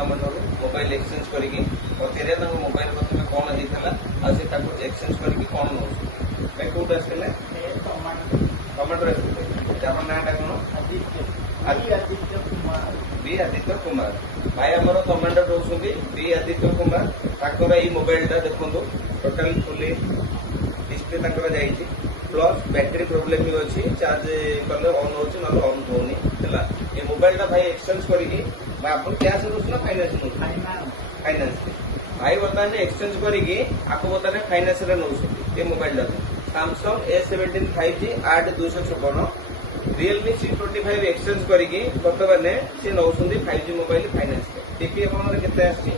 आमठाରୁ mobile exchange करिकी Patere mobile प्रथम कौन होता एक्सचेंज करके कौन नौ भाई कौट आसते टमाटो आप नाटा कौन बी आदित्य कुमार भाई आमर टमाटो रोच बी आदित्य कुमार ताकर ये मोबाइल देखो टोटाल फुली डिस्प्ले जाइए प्लस बैटरी प्रोब्लेम भी अच्छी चार्ज कले ऑन हो ऑन होनी है ये मोबाइल भाई एक्सचेंज करके आप कैश नौ फाइनान्स नौ फाइनान्स भाई बर्तमान एक्सचेंज करके आपको बर्तमान फाइनान्स नौ ये mobile Samsung A17 5G 8256 Realme C25 exchange करके बर्तमान सी नौ 5G मोबाइल फाइनान्स टीपी केते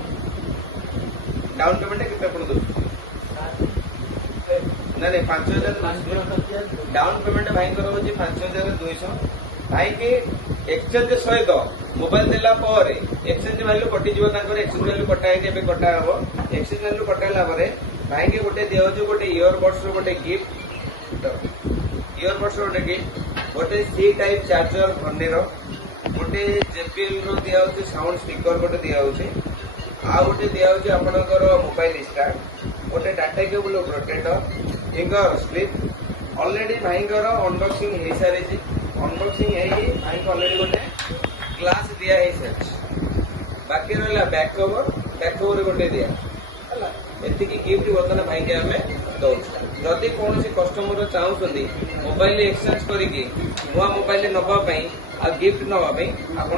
डाउन पेमेंट केते ना 5000 डाउन पेमेंट भाई हूँ 5200 भाई के एक्सचेंज सहित मोबाइल देला एक्सचेंज वैल्यू कटिज एक्सचेंज वैल्यू कटा कटा हम एक्सचेंज वैल्यू कटाला भाई के गोटे दिखाई गोटे इयरबड्स गोटे गिफ्ट इयरबड्स गोटे गिफ्ट गोटे सी टाइप चार्जर भनेर गोटे JBL दिया साउंड स्पीकर गोटे दिया आ गोटे दिया आपंकर मोबाइल स्टार्ट गोटे data cable protector finger slip already भाई अनबॉक्सिंग हो सारी अनबॉक्सिंग भाई को ऑलरेडी गोटे ग्लास दिया बाकी रहा बैक कवर गोटे दिया एति गिफ्ट बर्तमान भाई के आम दौ जदि कौन कस्टमर चाहते मोबाइल एक्सचेंज करके नुआ मोबाइल नवाई आ गिफ्ट नवाई आप